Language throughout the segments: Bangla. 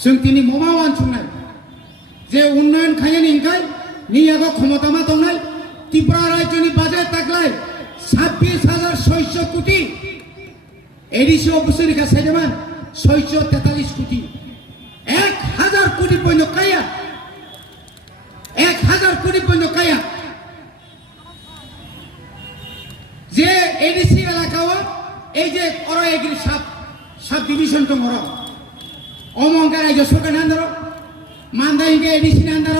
जों दिनै ममा वानसुंनाय जे उन्नयन खायनायनि इंखाय नियागो क्षमतामा दंनाय त्रिपुरा राज्यनि बाजेट तागलाय 26,600 कोटी एडिसि बोसोरनिखा साइडमान 643 कोटी 1,000 कोटी बन्य काया 1,000 कोटी बन्य काया जे एडिसि एलाकाओ এই যে অর এগ্রি সাব ডিভিশন তো মর অমঙ্কা রাজ্য সরকার আন্দার মান্দাইকে এডিসি আন্দার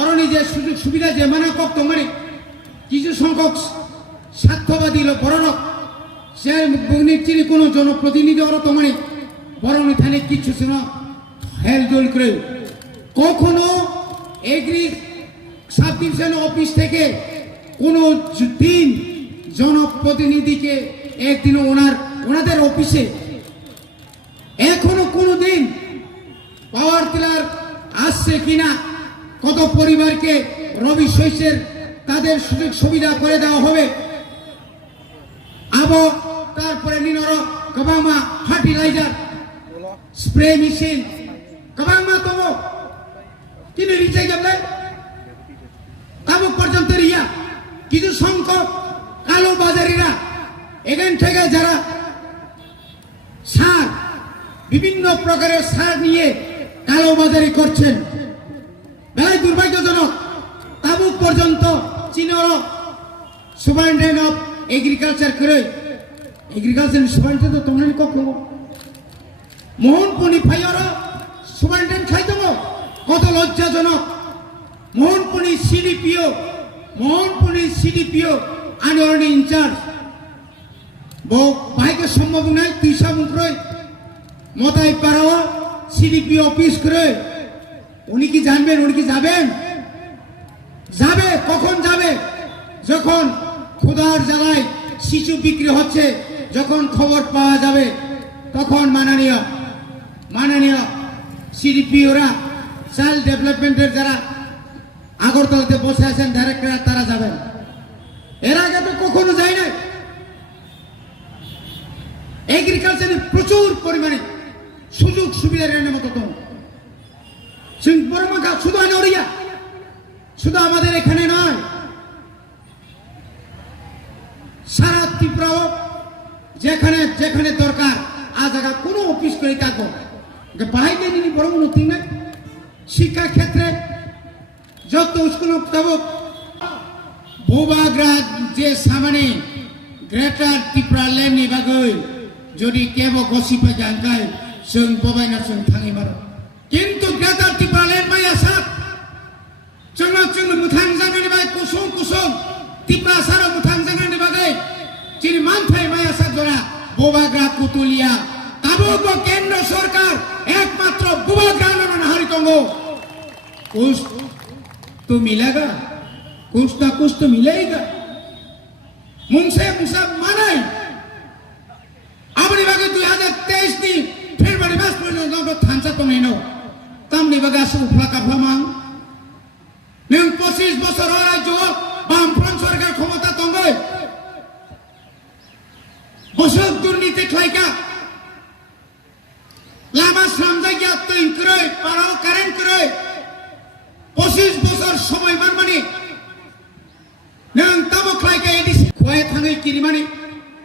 অরনি যে সুযোগ সুবিধা যে মানে কক্ত মানে কিছু সংখ্যক স্বার্থবাদী লোক বড় সে নিশ্চিত কোনো জনপ্রতিনিধি অর তো মানে বরং থানে কিছু ছিল হেল দোল করে কখনো এগ্রি সাব ডিভিশন অফিস থেকে কোনো দিন জনপ্রতিনিধিকে একদিন ওনাদের অফিসে এখনো কোনোদিন পাওয়ার টিলার আসছে কিনা কত পরিবারকে রবি শস্যের তাদের সুযোগ সুবিধা করে দেওয়া হবে আবো তারপরে নিনর কবামা ফার্টিলাইজার স্প্রে মেশিন কবামা তবো কিনে রিচাই যাবে কাবো পর্যন্ত রিয়া কিছু সংখ্যক কালো বাজারিরা এখান থেকে যারা সার বিভিন্ন প্রকারের সার নিয়ে কালোবাজারি করছেন বেলায় দুর্ভাগ্যজনক তাবুক পর্যন্ত চীনের সুপারিনটেন্ডেন্ট অফ এগ্রিকালচার করে এগ্রিকালচার সুপারিনটেন্ডেন্ট তো তোমরা কখন মোহনপুনি ফাইয়ার সুপারিনটেন্ডেন্ট খাইতো কত লজ্জাজনক মোহনপুনি সিডিপিও আনঅর্ডি ইনচার্জ বাইকে সম্ভব নাই তুই সামুদ্রই মতাই পারাও সিডিপি অফিস করে উনি কি জানবেন উনি কি যাবেন যাবে কখন যাবে যখন ক্ষুধার জ্বালায় শিশু বিক্রি হচ্ছে যখন খবর পাওয়া যাবে তখন মাননীয় সিডিপিওরা চাইল্ড ডেভেলপমেন্টের যারা আগরতলাতে বসে আছেন ডাইরেক্টর তারা যাবেন এর আগে তো কখনো যায় না এগ্রিকালচারে প্রচুর পরিমাণে সুযোগ সুবিধা রেনের মতো তো শুধু আনোরিয়া শুধু আমাদের এখানে নয় সারা ত্রিপুরাও যেখানে যেখানে দরকার আজ আগা কোনো অফিস করে থাকবো পড়াই দেয়নি বড় উন্নতি নাই শিক্ষা ক্ষেত্রে যত স্কুল পাবো ভূভাগরা যে সামনে গ্রেটার ত্রিপুরা ল্যান্ডनि बागै যদি কেব গসিপে জানকায় जों बबायना जों थाङै मारो किन्तु ग्रेटार त्रिपुरा ল্যান্ড माया साब जों मुथां जानायनि बागै कुसुं ত্রিপুরা सारा मुथां जानायनि बागै जिनि मानथाय माया साब जरा भूभागरा कुतुलिया ताबो केंद्र सरकार एकमात्र भूभागरा नाना हारि दंगो कुछ तो मिलेगा कुछ ना कुछ तो मिलेगा मुंसे मानाई अपनी बागे 2023 नि फेब्रुवारी मास पर्यन्त थांचा दंनायनो तामनि बागा सुफ्ला काफ्लामां नों 25 বছর राज्य बामफ्रन्ट सरकार क्षमता दंगै बसर दुर्नीति खालायगा लामा सामजायगा दै करै पाराव कारेन्ट करै 25 বছর সময় মানমানি नों ताबो खालायगा एडिसि खय थाङै किरिमानि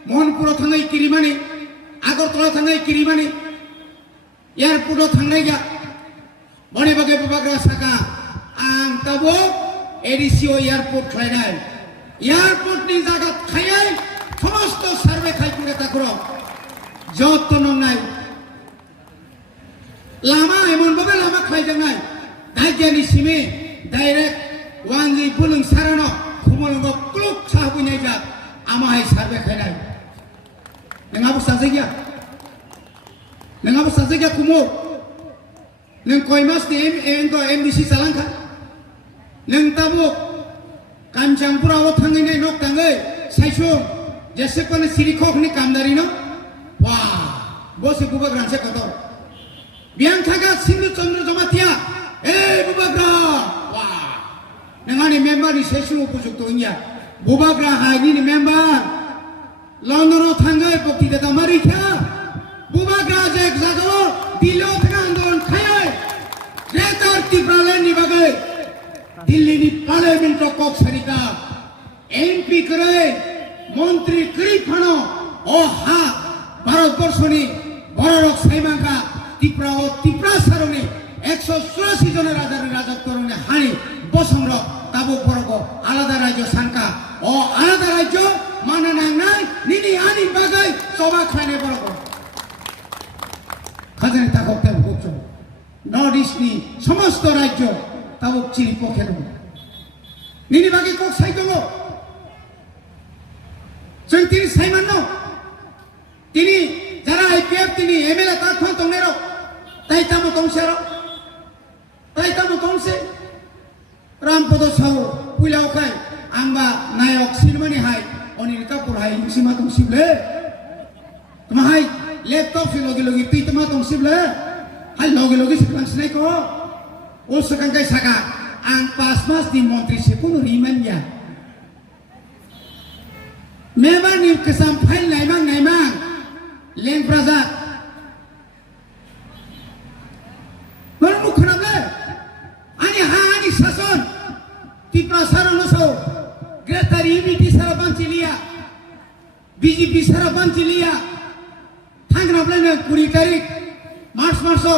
मोहनपुराव थाङै किरिमानि आगरतला थाङै किरिमानि एयारपोर्टआव थांनायगा बने बागे बाग्रा साका आं ताबो एडिसिओ एयारपोर्ट खालायनाय एयारपोर्टनि जागा खायै समस्त सार्वे खायपुरे ताकरो যত্ন নাই लामा एमन बाबे लामा खायजानाय दायजानि सिमे डाइरेक्ट वांगि बुलुं सारानो खुमलंगो क्लुक साहबुनाय जा आमाहाय सार्वे खायनाय नोंहाबो साजायगा कुमो नों कय मासनि एमडिसि जालांखा नों ताबो कामचांपुराव थाङैनाय नक थाङै सायसुं जेसेबां सिरिखकनि कामदारि न वा बसे बुबाग्रानसे कत बियां थागा सिंधु चंद्र जमातिया ए बुबाग्रा वा नोंहानि मेम्बारनि सायसुं उपयुक्त इया बुबाग्रा हायनि मेम्बार लंडनाव थाङै बक्ति दामारिखा बुबाग्रा जे जागाव दिल्लीयाव थाङा आन्दोलन ग्रेटर त्रिपुरालैंडनि बागै दिल्लीनि पार्लियामेन्टआव कक सारिका एमपि करे मन्त्री करि फानो अ हा भारतबर्षनि बररक साइमांका त्रिपुरा ও त्रिपुरा सारनि 184 জন রাজার রাজত্বরনে হানি বসংর তাবো পরগ আলাদা রাজ্য সানকা ও আলাদা রাজ্য মানে নাংনাই নিনি আনি বাগাই সবা খানে পরগ খাজানি তাকক তেল বুকছ নর্থ ইস্টনি সমস্ত রাজ্য তাবক চিনি পক্ষে দङ নিনি বাকি কক সাই দङ जों তিনি সাইমান তিনি যারা আইপিএফ তিনি এমএলএ তাখন দংনেরো তাই তামো দংसेरो তাই তামো দংसे रामपद साव पुइलावखाय आंबा नायक सिनेमानि हाय अनिल कापुर हाय सिमा दंसिबले तमाहाय लैपटॉप से लगे लगे तुई तमा दंसिबले हाय लगे लगे सिख्लांसिनाय को ओ सकांगाय सागा आं 5 मास नि मन्त्री सेपुनो रिमान्या मेबा नि केसाम फाइल नायमां लें प्रजा नरमु खनाबले ani hani sason त्रिपुरा सारनो सो ग्रेटर यूनिटी सारा बांचिलिया बीजेपी सारा बांचिलिया थांग्राब्लानो 20 तारिख मार्च मासो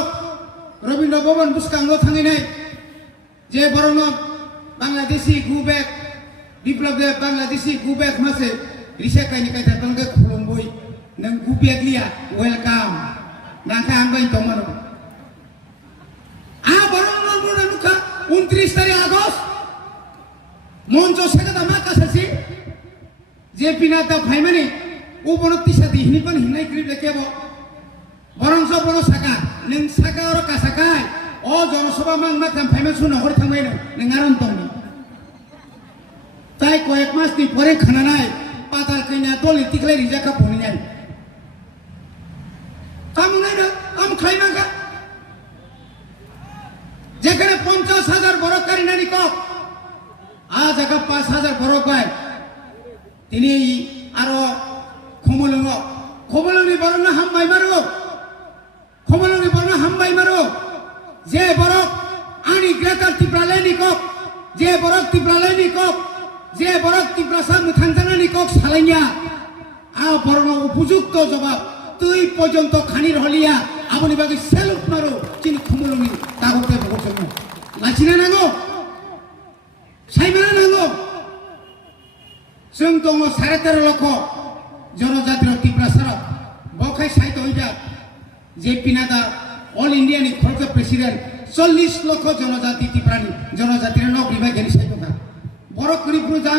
रवीन्द्र भवन बुसकांगो थांगिनाय जे बरनो बांग्लादेशी गुबेक बिप्लब दे बांग्लादेशी गुबेक मासे रिसेकायनि कायथा बांगे खुलुमबोय नों गुबेकलिया वेलकाम नांका आंबाय दंमारो आ बरनो नुना नुका 29 तारिख আগস্ট মঞ্চ সেটা মাকা সাসি যে পিনাতা ফাইমানি ও বনতি সাদি হিনিপান হিনাই ক্রিপ লেকেব বরংস বন সাকা নং সাকা আর কাসাকাই ও জনসভা মাং মাকাম ফাইমান সুনা হরি থামাই নং আরন তংনি তাই কয়েক মাস নি পরে খানা নাই পাতাল কইনা দলি তিকলাই রিজাকা বনি নাই কাম নাই না কাম খাইমাকা যেখানে 50,000 বড়কারী নারী কক আজ একা 5,000 বড় কয় তিনি আরো খমলনি বরণ হামবাই মারো খমলনি বরণ হামবাই মারো যে বড় আনি গ্রেটার ত্রিপুরালैंडनि কক যে বড় ত্রিপুরালैंडनि কক যে বড় ত্রিপুরা সাম থাংজানানি কক সালাইয়া আ বরণ উপযুক্ত জবাব তুই পর্যন্ত খানির হলিয়া আপনি বাকি সেলুট মারো চিনি খমলনি তাগতে বকছন লাচিনা নাগো সাইমানা নাগো जों दङ 13.5 লক্ষ জনজাতির ত্রিপুরা সারা বখাই সাইত হইয়া যে পিনাদা অল ইন্ডিয়ানি খরচ প্রেসিডেন্ট 40 লক্ষ জনজাতি ত্রিপুরানি জনজাতির নগরী বাই গেনি সাইতকা বড় করিপুর জাং